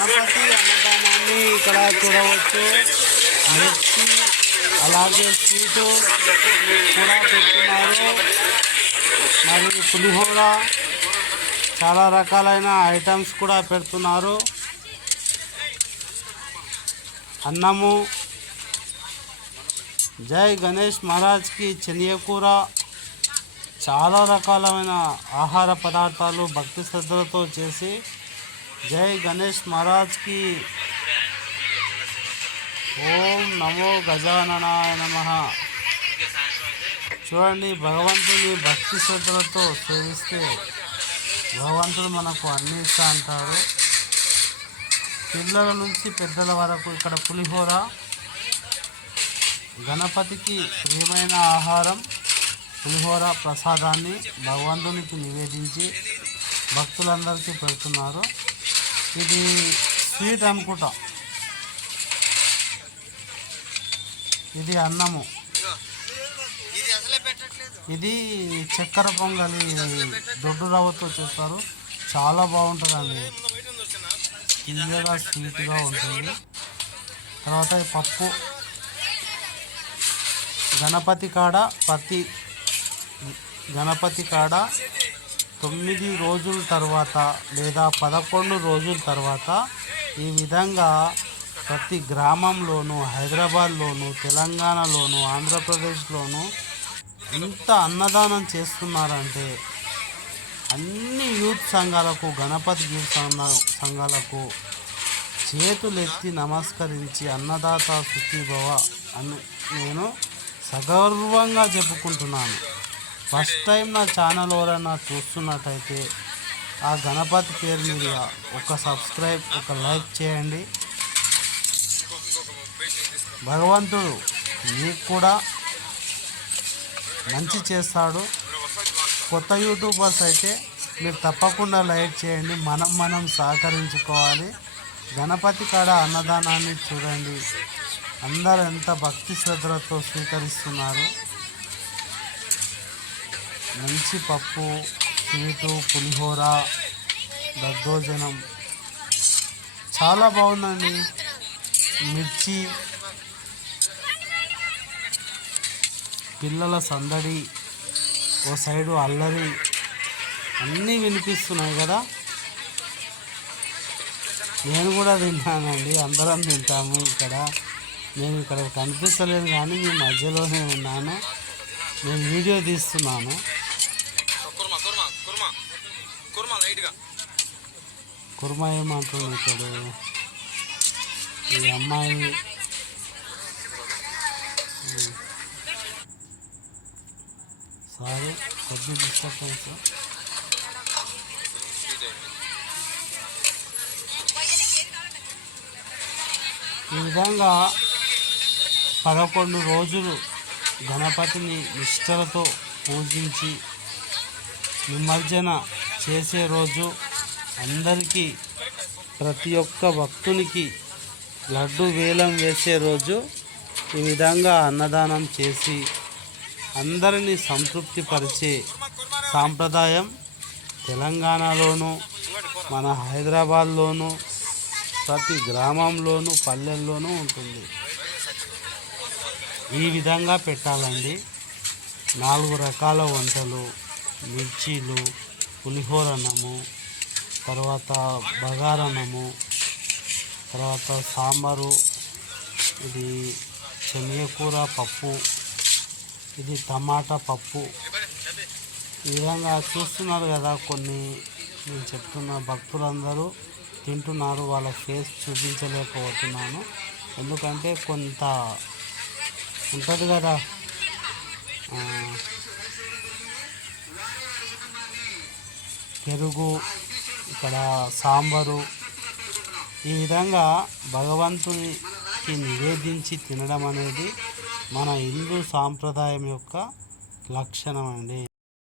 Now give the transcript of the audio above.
గణపతి అన్నదానాన్ని ఇక్కడ చూడవచ్చు. మిర్చి అలాగే స్వీటు కూడా పెడుతున్నారు. మరియు పులిహోర చాలా రకాలైన ఐటమ్స్ కూడా పెడుతున్నారు. అన్నము జై గణేష్ మహారాజ్కి చెనియకూర చాలా రకాలైన ఆహార పదార్థాలు భక్తి శ్రద్ధలతో చేసి జై గణేష్ మహారాజ్కి ఓం నమో గజాననాయ నమ చూడండి భగవంతుని భక్తి శ్రద్ధలతో సేవిస్తే భగవంతుడు మనకు అన్ని ఇస్తా అంటారు పిల్లల నుంచి పెద్దల వరకు ఇక్కడ పులిహోర గణపతికి ప్రియమైన ఆహారం పులిహోర ప్రసాదాన్ని భగవంతునికి నివేదించి భక్తులందరికీ పెడుతున్నారు. ఇది స్వీట్ అనుకుంటా. ఇది అన్నము. ఇది చక్కెర పొంగలి దొడ్డు రవ్వతో చేస్తారు. చాలా బాగుంటుందండి. తీయగా స్వీట్గా ఉంటుంది. తర్వాత ఈ పప్పు. గణపతి కాడ పత్తి. గణపతి కాడ తొమ్మిది రోజుల తర్వాత లేదా పదకొండు రోజుల తర్వాత ఈ విధంగా ప్రతి గ్రామంలోనూ హైదరాబాద్లోను తెలంగాణలోను ఆంధ్రప్రదేశ్లోను ఎంత అన్నదానం చేస్తున్నారంటే అన్ని యూత్ సంఘాలకు గణపతి యూత్ సంఘ- సంఘాలకు చేతులెత్తి నమస్కరించి అన్నదాత సుఖీభవ అని నేను సగర్వంగా చెప్పుకుంటున్నాను. ఫస్ట్ టైం నా ఛానల్ ఎవరైనా చూస్తున్నట్టయితే ఆ గణపతి పేరు మీద ఒక సబ్స్క్రైబ్ ఒక లైక్ చేయండి. భగవంతుడు మీకు కూడా మంచి చేస్తాడు. కొత్త యూట్యూబర్స్ అయితే మీరు తప్పకుండా లైక్ చేయండి. మనం మనం సహకరించుకోవాలి. గణపతి కాడ అన్నదానాన్ని చూడండి. అందరూ ఎంత భక్తి శ్రద్ధలతో స్వీకరిస్తున్నారు. మంచి పప్పు స్వీటు పులిహోర దద్దోజనం. చాలా బాగుందండి. మిర్చి పిల్లల సందడి ఓ సైడు అల్లరి అన్నీ వినిపిస్తున్నాయి కదా. నేను కూడా తింటానండి అందరం తింటాము ఇక్కడ. నేను ఇక్కడ కనిపిస్తలేను కానీ మీ మధ్యలోనే ఉన్నాను. నేను వీడియో తీస్తున్నాను. కుర్మా లైట్గా కుర్మ ఏమంటుంది ఇప్పుడు ఈ అమ్మాయి సారీ కొద్ది డిస్టర్బెన్స్ ఈ విధంగా పదకొండు రోజులు గణపతిని నిష్ఠలతో పూజించి నిమజ్జన చేసే రోజు అందరికీ ప్రతి ఒక్క భక్తునికి లడ్డు వేలం వేసే రోజు ఈ విధంగా అన్నదానం చేసి అందరినీ సంతృప్తిపరిచే సాంప్రదాయం తెలంగాణలోనూ మన హైదరాబాద్లోనూ ప్రతి గ్రామంలోనూ పల్లెల్లోనూ ఉంటుంది. ఈ విధంగా పెట్టాలండి. నాలుగు రకాల వంటలు మిర్చీలు పులిహోరనము తర్వాత బగారన్నము తర్వాత సాంబారు ఇది శనగకూర పప్పు ఇది టమాటా పప్పు. ఈ విధంగా చూస్తున్నారు కదా కొన్ని నేను చెప్తున్న భక్తులందరూ తింటున్నారు వాళ్ళ ఫేస్ చూపించలేకపోతున్నాను. ఎందుకంటే కొంత ఉంటుంది కదా పెరుగు ఇక్కడ సాంబారు. ఈ విధంగా భగవంతునికి నివేదించి తినడం అనేది మన హిందూ సాంప్రదాయం యొక్క లక్షణం అండి.